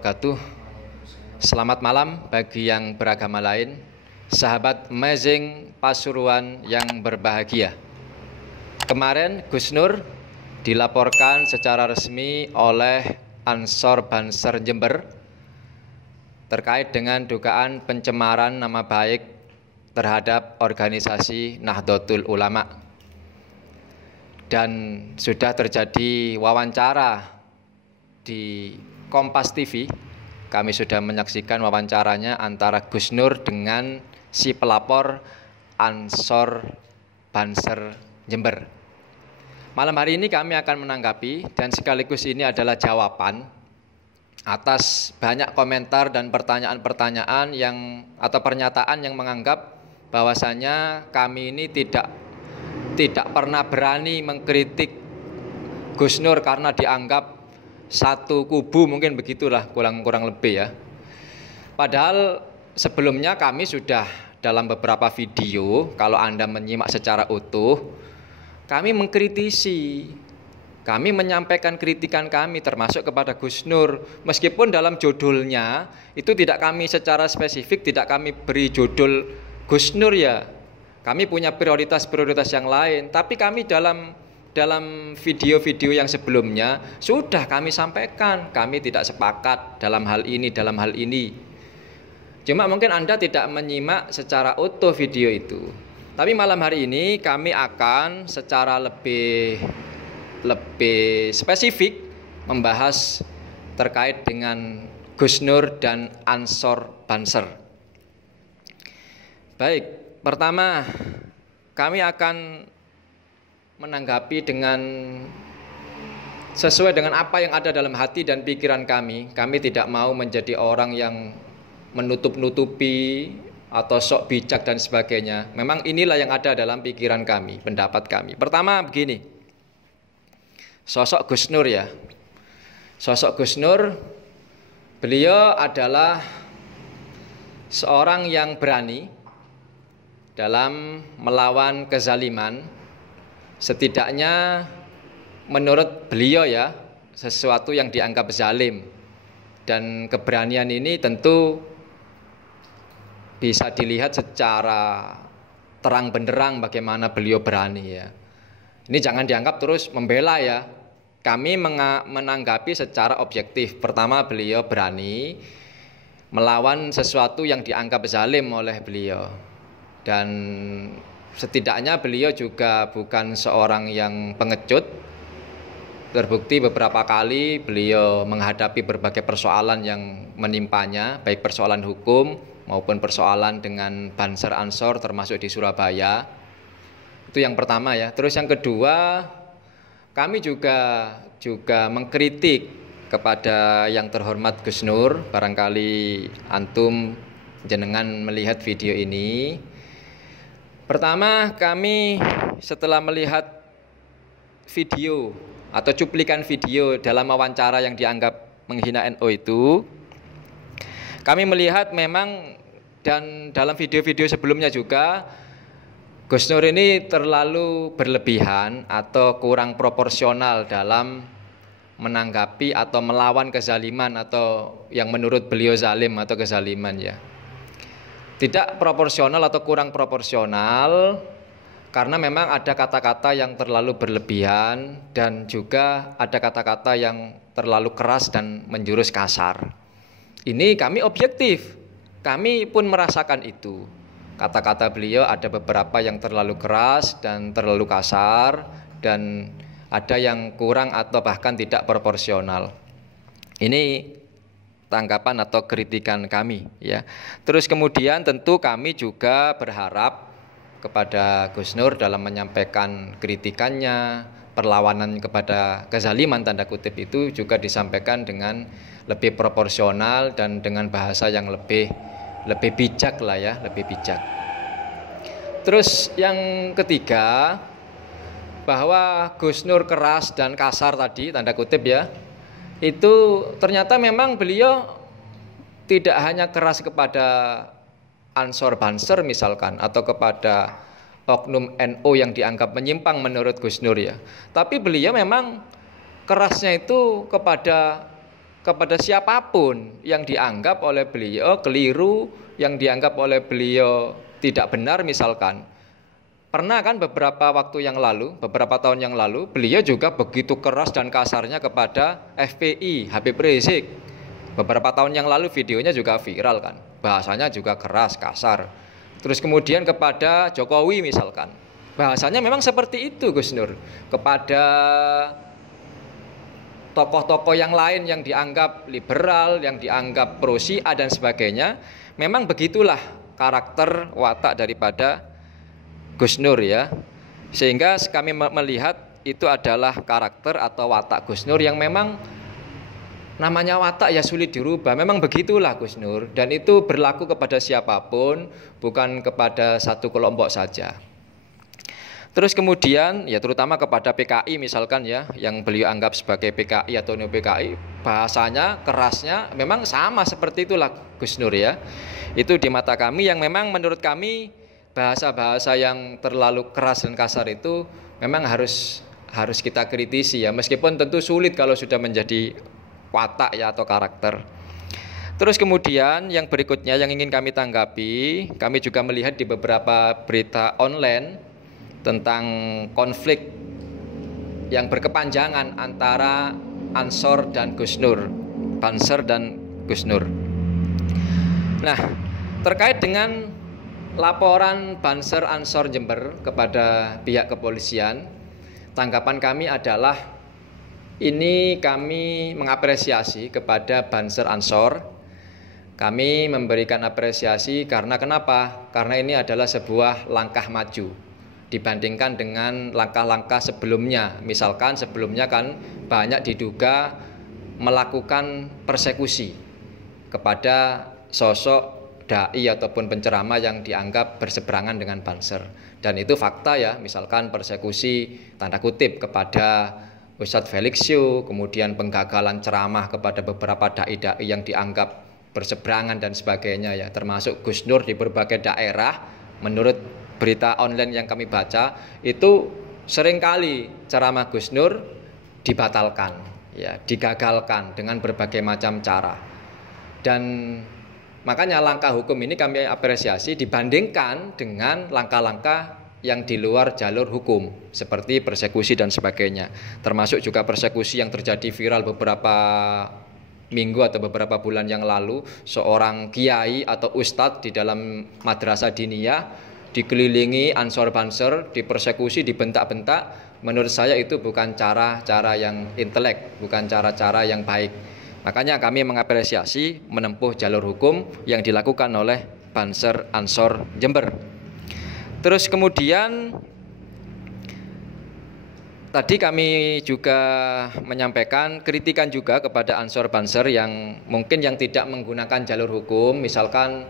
wabarakatuh. Selamat malam bagi yang beragama lain, sahabat Amazing Pasuruan yang berbahagia. Kemarin Gus Nur dilaporkan secara resmi oleh Ansor Banser Jember terkait dengan dugaan pencemaran nama baik terhadap organisasi Nahdlatul Ulama. Dan sudah terjadi wawancara di Kompas TV. Kami sudah menyaksikan wawancaranya antara Gus Nur dengan si pelapor Ansor Banser Jember. Malam hari ini kami akan menanggapi dan sekaligus ini adalah jawaban atas banyak komentar dan pertanyaan-pertanyaan atau pernyataan yang menganggap bahwasanya kami ini tidak pernah berani mengkritik Gus Nur karena dianggap satu kubu, mungkin begitulah kurang lebih ya. Padahal sebelumnya kami sudah dalam beberapa video, kalau Anda menyimak secara utuh, kami mengkritisi, kami menyampaikan kritikan kami termasuk kepada Gus Nur. Meskipun dalam judulnya itu tidak kami secara spesifik, tidak kami beri judul Gus Nur ya. Kami punya prioritas-prioritas yang lain, tapi kami dalam video-video yang sebelumnya sudah kami sampaikan kami tidak sepakat dalam hal ini. Cuma mungkin Anda tidak menyimak secara utuh video itu. Tapi malam hari ini kami akan secara lebih spesifik membahas terkait dengan Gus Nur dan Ansor Banser. Baik, pertama kami akan menanggapi dengan sesuai dengan apa yang ada dalam hati dan pikiran kami. Kami tidak mau menjadi orang yang menutup-nutupi atau sok bijak dan sebagainya. Memang inilah yang ada dalam pikiran kami, pendapat kami. Pertama begini, sosok Gus Nur ya. Sosok Gus Nur, beliau adalah seorang yang berani dalam melawan kezaliman. Setidaknya menurut beliau ya, sesuatu yang dianggap zalim. Dan keberanian ini tentu bisa dilihat secara terang benderang bagaimana beliau berani ya. Ini jangan dianggap terus membela ya. Kami menanggapi secara objektif. Pertama, beliau berani melawan sesuatu yang dianggap zalim oleh beliau. Dan setidaknya beliau juga bukan seorang yang pengecut. Terbukti beberapa kali beliau menghadapi berbagai persoalan yang menimpanya, baik persoalan hukum maupun persoalan dengan Banser Ansor termasuk di Surabaya. Itu yang pertama ya. Terus yang kedua, kami juga mengkritik kepada yang terhormat Gus Nur. Barangkali antum jenengan melihat video ini. Pertama, kami setelah melihat video atau cuplikan video dalam wawancara yang dianggap menghina NU itu, kami melihat memang dan dalam video-video sebelumnya juga Gus Nur ini terlalu berlebihan atau kurang proporsional dalam menanggapi atau melawan kezaliman atau yang menurut beliau zalim atau kezaliman ya. Tidak proporsional atau kurang proporsional karena memang ada kata-kata yang terlalu berlebihan dan juga ada kata-kata yang terlalu keras dan menjurus kasar. Ini kami objektif, kami pun merasakan itu. Kata-kata beliau ada beberapa yang terlalu keras dan terlalu kasar dan ada yang kurang atau bahkan tidak proporsional. Ini tanggapan atau kritikan kami ya. Terus kemudian tentu kami juga berharap kepada Gus Nur dalam menyampaikan kritikannya, perlawanan kepada kezaliman tanda kutip itu juga disampaikan dengan lebih proporsional dan dengan bahasa yang lebih bijak lah ya, lebih bijak. Terus yang ketiga, bahwa Gus Nur keras dan kasar tadi tanda kutip ya, itu ternyata memang beliau tidak hanya keras kepada Ansor Banser misalkan atau kepada oknum NU yang dianggap menyimpang menurut Gus Nur ya. Tapi beliau memang kerasnya itu kepada kepada siapapun yang dianggap oleh beliau keliru, yang dianggap oleh beliau tidak benar misalkan. Pernah kan beberapa waktu yang lalu, beberapa tahun yang lalu, beliau juga begitu keras dan kasarnya kepada FPI, Habib Rizik. Beberapa tahun yang lalu videonya juga viral kan, bahasanya juga keras, kasar. Terus kemudian kepada Jokowi misalkan, bahasanya memang seperti itu Gus Nur. Kepada tokoh-tokoh yang lain yang dianggap liberal, yang dianggap pro Syiah dan sebagainya, memang begitulah karakter watak daripada Gus Nur ya. Sehingga kami melihat itu adalah karakter atau watak Gus Nur yang memang namanya watak ya sulit dirubah. Memang begitulah Gus Nur, dan itu berlaku kepada siapapun, bukan kepada satu kelompok saja. Terus kemudian ya terutama kepada PKI misalkan ya, yang beliau anggap sebagai PKI atau neo PKI, bahasanya kerasnya memang sama seperti itulah Gus Nur ya. Itu di mata kami yang memang menurut kami bahasa-bahasa yang terlalu keras dan kasar itu memang harus kita kritisi ya, meskipun tentu sulit kalau sudah menjadi watak ya atau karakter. Terus kemudian yang berikutnya yang ingin kami tanggapi, kami juga melihat di beberapa berita online tentang konflik yang berkepanjangan antara Ansor dan Gus Nur, Banser dan Gus Nur. Nah, terkait dengan laporan Banser Ansor Jember kepada pihak kepolisian, tanggapan kami adalah ini kami mengapresiasi kepada Banser Ansor. Kami memberikan apresiasi karena kenapa? Karena ini adalah sebuah langkah maju dibandingkan dengan langkah-langkah sebelumnya. Misalkan sebelumnya kan banyak diduga melakukan persekusi kepada sosok dai ataupun penceramah yang dianggap berseberangan dengan Banser, dan itu fakta ya. Misalkan persekusi tanda kutip kepada Ustadz Felix Yu, kemudian penggagalan ceramah kepada beberapa dai-dai yang dianggap berseberangan dan sebagainya ya, termasuk Gus Nur di berbagai daerah. Menurut berita online yang kami baca itu seringkali ceramah Gus Nur dibatalkan ya, digagalkan dengan berbagai macam cara. Dan makanya langkah hukum ini kami apresiasi dibandingkan dengan langkah-langkah yang di luar jalur hukum seperti persekusi dan sebagainya. Termasuk juga persekusi yang terjadi viral beberapa minggu atau beberapa bulan yang lalu, seorang kiai atau ustadz di dalam madrasah diniyah dikelilingi Ansor Banser, dipersekusi, dibentak-bentak. Menurut saya itu bukan cara-cara yang intelek, bukan cara-cara yang baik. Makanya kami mengapresiasi menempuh jalur hukum yang dilakukan oleh Banser Ansor Jember. Terus kemudian tadi kami juga menyampaikan kritikan juga kepada Ansor Banser yang mungkin yang tidak menggunakan jalur hukum, misalkan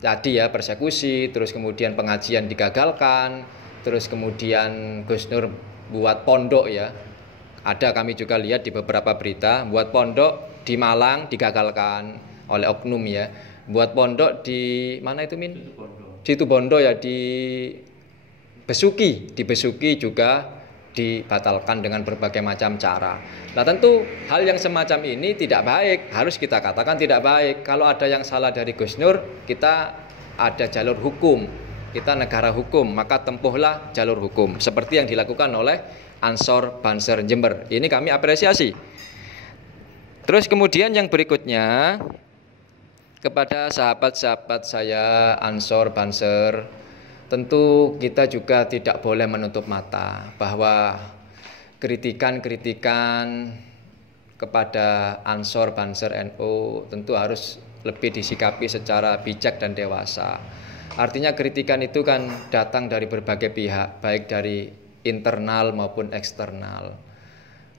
tadi ya persekusi, terus kemudian pengajian digagalkan, terus kemudian Gus Nur buat pondok ya. Ada kami juga lihat di beberapa berita, buat pondok di Malang digagalkan oleh oknum ya. Buat pondok di mana itu Min? Di Situbondo ya, di Besuki juga dibatalkan dengan berbagai macam cara. Nah tentu hal yang semacam ini tidak baik, harus kita katakan tidak baik. Kalau ada yang salah dari Gus Nur, kita ada jalur hukum, kita negara hukum, maka tempuhlah jalur hukum seperti yang dilakukan oleh Ansor Banser Jember. Ini kami apresiasi. Terus kemudian yang berikutnya kepada sahabat-sahabat saya Ansor Banser, tentu kita juga tidak boleh menutup mata bahwa kritikan-kritikan kepada Ansor Banser NU tentu harus lebih disikapi secara bijak dan dewasa. Artinya kritikan itu kan datang dari berbagai pihak, baik dari internal maupun eksternal,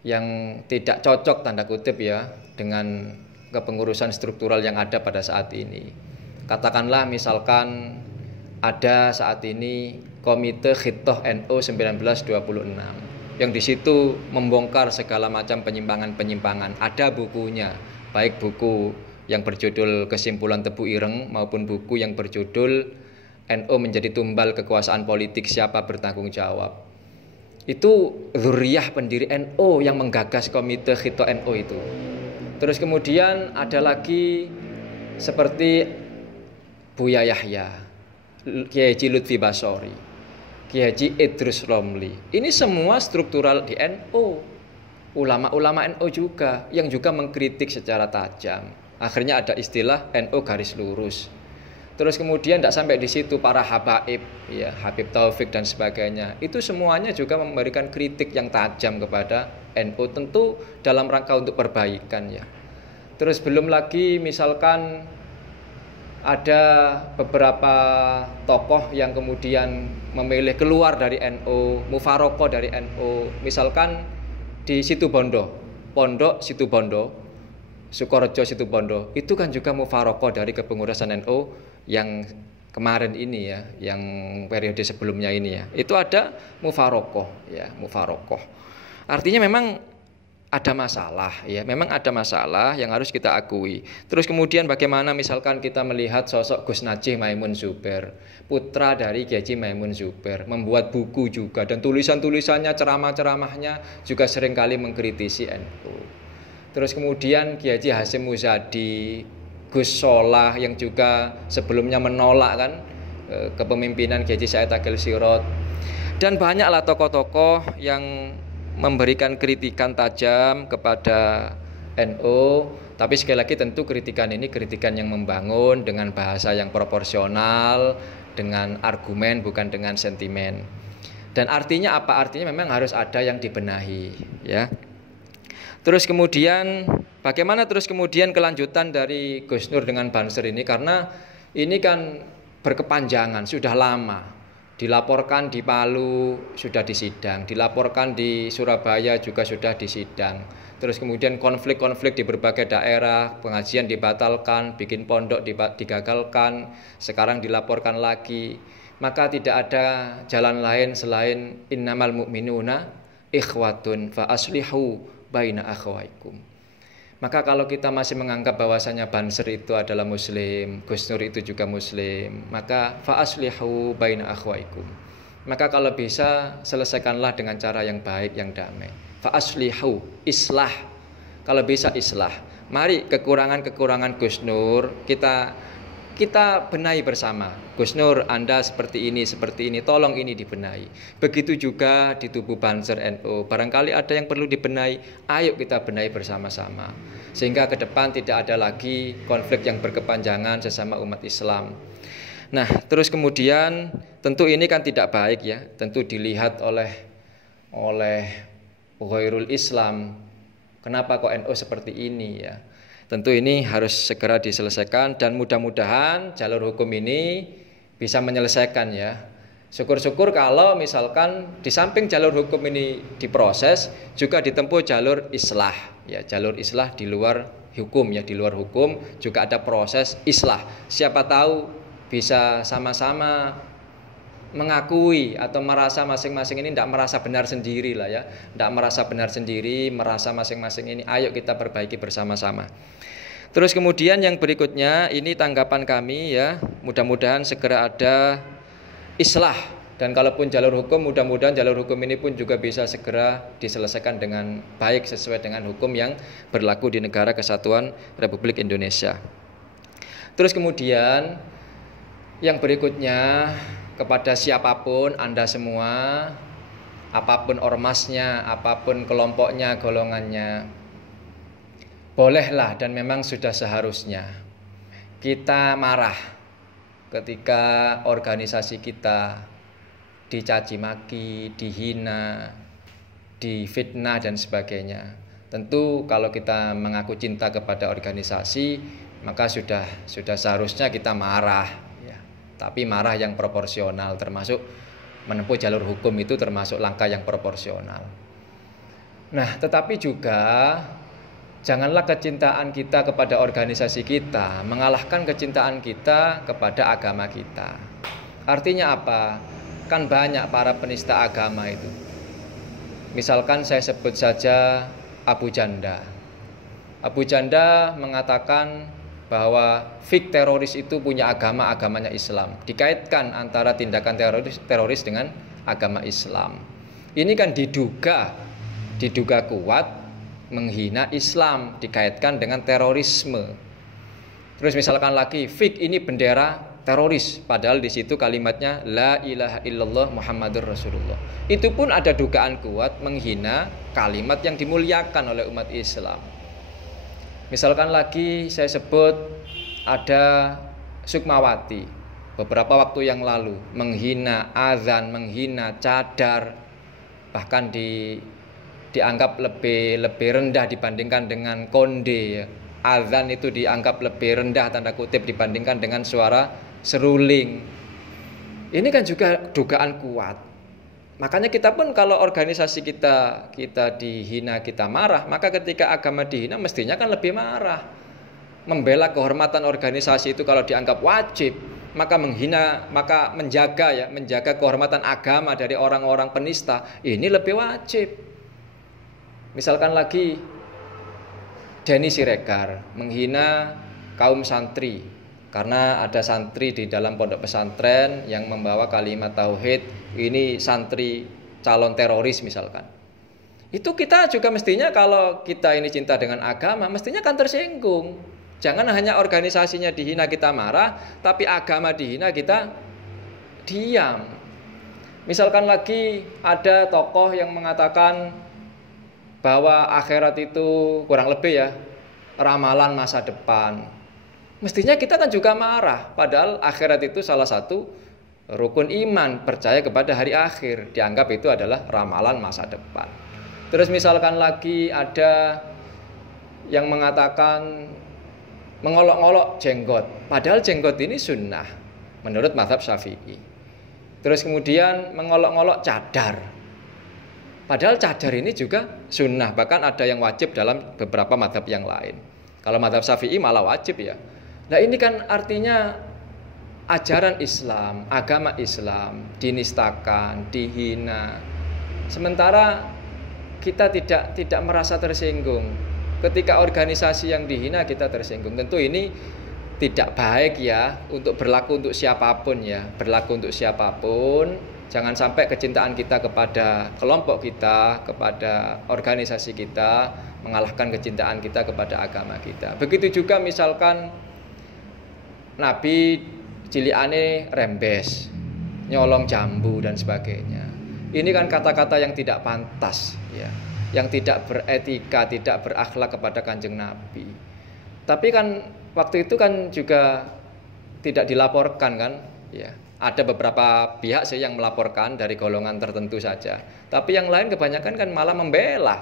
yang tidak cocok tanda kutip ya dengan kepengurusan struktural yang ada pada saat ini. Katakanlah misalkan ada saat ini Komite Khitoh NU 1926 yang di situ membongkar segala macam penyimpangan-penyimpangan. Ada bukunya, baik buku yang berjudul Kesimpulan Tebu Ireng maupun buku yang berjudul NU Menjadi Tumbal Kekuasaan Politik, Siapa Bertanggung Jawab. Itu dzurriyah pendiri NU yang menggagas Komite Khitoh NU itu. Terus kemudian ada lagi seperti Buya Yahya, Kiai Haji Lutfi Basori, Kiai Haji Idrus Romli. Ini semua struktural di NU. Ulama-ulama NU juga yang juga mengkritik secara tajam. Akhirnya ada istilah NU garis lurus. Terus kemudian tidak sampai di situ, para habaib, ya, Habib Taufik dan sebagainya, itu semuanya juga memberikan kritik yang tajam kepada NU, tentu dalam rangka untuk perbaikan, ya. Terus belum lagi misalkan ada beberapa tokoh yang kemudian memilih keluar dari NU, mufaroqah dari NU, misalkan di Situbondo, Pondok Situbondo, Sukorejo Situbondo, itu kan juga mufaroqah dari kepengurusan NU yang kemarin ini, ya, yang periode sebelumnya ini, ya. Itu ada mufaroqah, ya, mufaroqah. Artinya memang ada masalah, ya, memang ada masalah yang harus kita akui. Terus kemudian bagaimana misalkan kita melihat sosok Gus Najih Maimun Zubair, putra dari Kiai Haji Maimun Zubair, membuat buku juga, dan tulisan-tulisannya, ceramah-ceramahnya juga seringkali mengkritisi NU. Terus kemudian Kiai Haji Hasyim Muzadi, Gus Solah yang juga sebelumnya menolak kan kepemimpinan Kiai Haji Said Akil Sirot, dan banyaklah tokoh-tokoh yang memberikan kritikan tajam kepada NU. Tapi sekali lagi tentu kritikan ini kritikan yang membangun dengan bahasa yang proporsional, dengan argumen bukan dengan sentimen. Dan artinya apa? Artinya memang harus ada yang dibenahi, ya. Terus kemudian bagaimana terus kemudian kelanjutan dari Gus Nur dengan Banser ini, karena ini kan berkepanjangan, sudah lama. Dilaporkan di Palu sudah disidang, dilaporkan di Surabaya juga sudah disidang. Terus kemudian konflik-konflik di berbagai daerah, pengajian dibatalkan, bikin pondok digagalkan, sekarang dilaporkan lagi. Maka tidak ada jalan lain selain innamal mu'minuna ikhwatun fa aslihu baina akhwaikum. Maka kalau kita masih menganggap bahwasanya Banser itu adalah muslim, Gus Nur itu juga muslim, maka fa aslihu baina akhwaikum. Maka kalau bisa selesaikanlah dengan cara yang baik, yang damai. Fa aslihu, islah. Kalau bisa islah. Mari kekurangan-kekurangan Gus Nur kita benahi bersama. Gus Nur, Anda seperti ini, tolong ini dibenahi. Begitu juga di tubuh Banser NU, barangkali ada yang perlu dibenahi, ayo kita benahi bersama-sama. Sehingga ke depan tidak ada lagi konflik yang berkepanjangan sesama umat Islam. Nah, terus kemudian tentu ini kan tidak baik, ya. Tentu dilihat oleh Ghairul Islam. Kenapa kok NU seperti ini, ya? Tentu ini harus segera diselesaikan, dan mudah-mudahan jalur hukum ini bisa menyelesaikan, ya. Syukur-syukur kalau misalkan di samping jalur hukum ini diproses, juga ditempuh jalur islah, ya, jalur islah di luar hukum, ya, di luar hukum juga ada proses islah. Siapa tahu bisa sama-sama mengakui atau merasa masing-masing ini tidak merasa benar sendiri lah, ya, tidak merasa benar sendiri, merasa masing-masing ini ayo kita perbaiki bersama-sama. Terus kemudian yang berikutnya ini tanggapan kami, ya, mudah-mudahan segera ada islah, dan kalaupun jalur hukum, mudah-mudahan jalur hukum ini pun juga bisa segera diselesaikan dengan baik sesuai dengan hukum yang berlaku di negara kesatuan Republik Indonesia. Terus kemudian yang berikutnya, kepada siapapun Anda semua, apapun ormasnya, apapun kelompoknya, golongannya, bolehlah dan memang sudah seharusnya kita marah ketika organisasi kita dicaci maki, dihina, difitnah dan sebagainya. Tentu kalau kita mengaku cinta kepada organisasi, maka sudah seharusnya kita marah, ya. Tapi marah yang proporsional, termasuk menempuh jalur hukum itu termasuk langkah yang proporsional. Nah, tetapi juga janganlah kecintaan kita kepada organisasi kita mengalahkan kecintaan kita kepada agama kita. Artinya apa? Kan banyak para penista agama itu. Misalkan saya sebut saja Abu Janda. Abu Janda mengatakan bahwa fik teroris itu punya agamanya Islam. Dikaitkan antara tindakan teroris dengan agama Islam. Ini kan diduga kuat menghina Islam, dikaitkan dengan terorisme. Terus misalkan lagi, fik ini bendera teroris, padahal di situ kalimatnya la ilaha illallah Muhammadur Rasulullah. Itu pun ada dugaan kuat menghina kalimat yang dimuliakan oleh umat Islam. Misalkan lagi saya sebut ada Sukmawati beberapa waktu yang lalu menghina azan, menghina cadar, bahkan dianggap lebih rendah dibandingkan dengan konde ya. Azan itu dianggap lebih rendah tanda kutip dibandingkan dengan suara seruling. Ini kan juga dugaan kuat. Makanya kita pun kalau organisasi kita dihina, kita marah, maka ketika agama dihina mestinya kan lebih marah. Membela kehormatan organisasi itu kalau dianggap wajib, maka menjaga kehormatan agama dari orang-orang penista ini lebih wajib. Misalkan lagi Denny Siregar menghina kaum santri karena ada santri di dalam pondok pesantren yang membawa kalimat tauhid, ini santri calon teroris misalkan. Itu kita juga mestinya kalau kita ini cinta dengan agama mestinya kan tersinggung. Jangan hanya organisasinya dihina kita marah, tapi agama dihina kita diam. Misalkan lagi ada tokoh yang mengatakan bahwa akhirat itu kurang lebih ya ramalan masa depan. Mestinya kita kan juga marah, padahal akhirat itu salah satu rukun iman, percaya kepada hari akhir, dianggap itu adalah ramalan masa depan. Terus misalkan lagi ada yang mengatakan mengolok-olok jenggot, padahal jenggot ini sunnah menurut mazhab Syafi'i. Terus kemudian mengolok-olok cadar, padahal cadar ini juga sunnah, bahkan ada yang wajib dalam beberapa mazhab yang lain. Kalau mazhab Syafi'i malah wajib ya. Nah ini kan artinya ajaran Islam, agama Islam dinistakan, dihina. Sementara kita tidak merasa tersinggung. Ketika organisasi yang dihina kita tersinggung. Tentu ini tidak baik ya untuk berlaku untuk siapapun ya, berlaku untuk siapapun. Jangan sampai kecintaan kita kepada kelompok kita, kepada organisasi kita mengalahkan kecintaan kita kepada agama kita. Begitu juga misalkan Nabi cilikane rembes, nyolong jambu dan sebagainya. Ini kan kata-kata yang tidak pantas ya, yang tidak beretika, tidak berakhlak kepada Kanjeng Nabi. Tapi kan waktu itu kan juga tidak dilaporkan kan ya. Ada beberapa pihak sih yang melaporkan dari golongan tertentu saja. Tapi yang lain kebanyakan kan malah membela,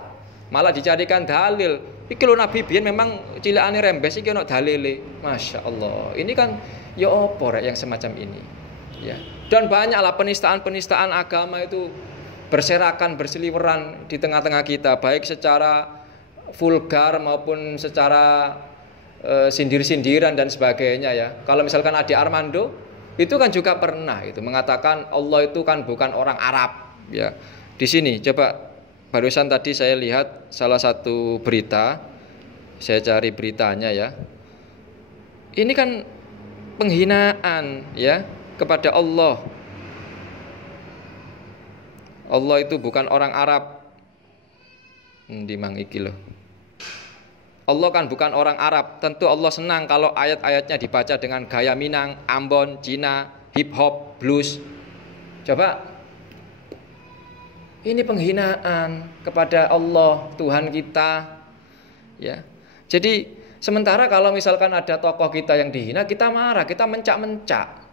malah dijadikan dalil. Iki lho Nabi biyen memang cilikane rembes iki ono dalile. Masya Allah. Ini kan ya opo rek yang semacam ini. Ya. Dan banyaklah penistaan-penistaan agama itu berserakan, berseliweran di tengah-tengah kita, baik secara vulgar maupun secara sindir-sindiran dan sebagainya ya. Kalau misalkan Ade Armando itu kan juga pernah itu mengatakan Allah itu kan bukan orang Arab ya. Di sini coba barusan tadi saya lihat salah satu berita, saya cari beritanya ya. Ini kan penghinaan ya kepada Allah. Allah itu bukan orang Arab. Ndimang iki loh. Allah kan bukan orang Arab. Tentu Allah senang kalau ayat-ayatnya dibaca dengan gaya Minang, Ambon, Cina, hip hop, blues. Coba. Ini penghinaan kepada Allah, Tuhan kita. Ya. Jadi sementara kalau misalkan ada tokoh kita yang dihina, kita marah, kita mencak-mencak.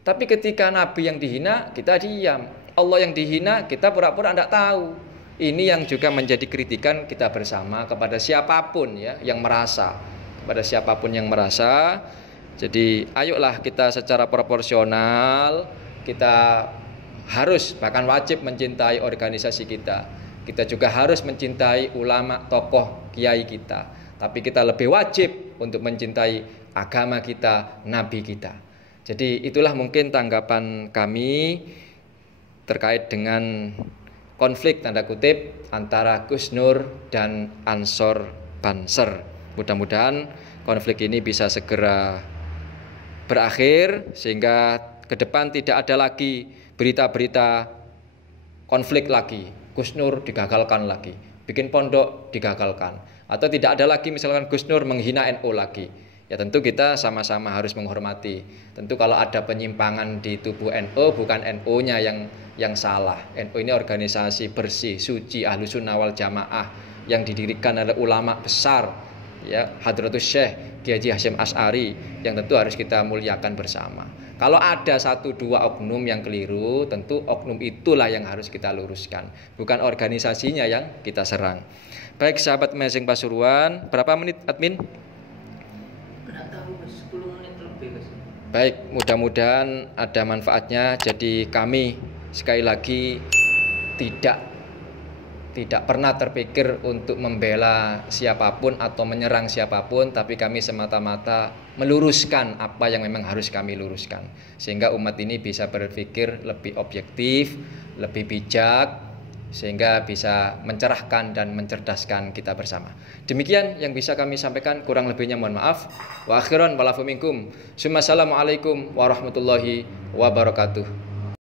Tapi ketika Nabi yang dihina, kita diam. Allah yang dihina, kita pura-pura tidak tahu. Ini yang juga menjadi kritikan kita bersama kepada siapapun ya yang merasa, kepada siapapun yang merasa. Jadi ayolah kita secara proporsional, kita harus bahkan wajib mencintai organisasi kita. Kita juga harus mencintai ulama, tokoh, kiai kita. Tapi kita lebih wajib untuk mencintai agama kita, nabi kita. Jadi itulah mungkin tanggapan kami terkait dengan konflik tanda kutip antara Gus Nur dan Ansor Banser. Mudah-mudahan konflik ini bisa segera berakhir sehingga ke depan tidak ada lagi berita-berita konflik lagi. Gus Nur digagalkan lagi, bikin pondok digagalkan, atau tidak ada lagi misalkan Gus Nur menghina NU lagi. Ya tentu kita sama-sama harus menghormati. Tentu kalau ada penyimpangan di tubuh NU, bukan NU-nya yang salah. NU ini organisasi bersih, suci, Ahlus Sunnah wal Jamaah yang didirikan oleh ulama besar, ya Hadratus Syekh Kiai Haji Hasyim Asy'ari, yang tentu harus kita muliakan bersama. Kalau ada 1-2 oknum yang keliru, tentu oknum itulah yang harus kita luruskan, bukan organisasinya yang kita serang. Baik sahabat Amazing Pasuruan, berapa menit admin? Nggak tahu, 10 menit lebih. Baik, mudah-mudahan ada manfaatnya. Jadi kami sekali lagi tidak pernah terpikir untuk membela siapapun atau menyerang siapapun, tapi kami semata-mata meluruskan apa yang memang harus kami luruskan, sehingga umat ini bisa berpikir lebih objektif, lebih bijak, sehingga bisa mencerahkan dan mencerdaskan kita bersama. Demikian yang bisa kami sampaikan, kurang lebihnya mohon maaf. Wa akhiran walafu minkum. Assalamualaikum warahmatullahi wabarakatuh.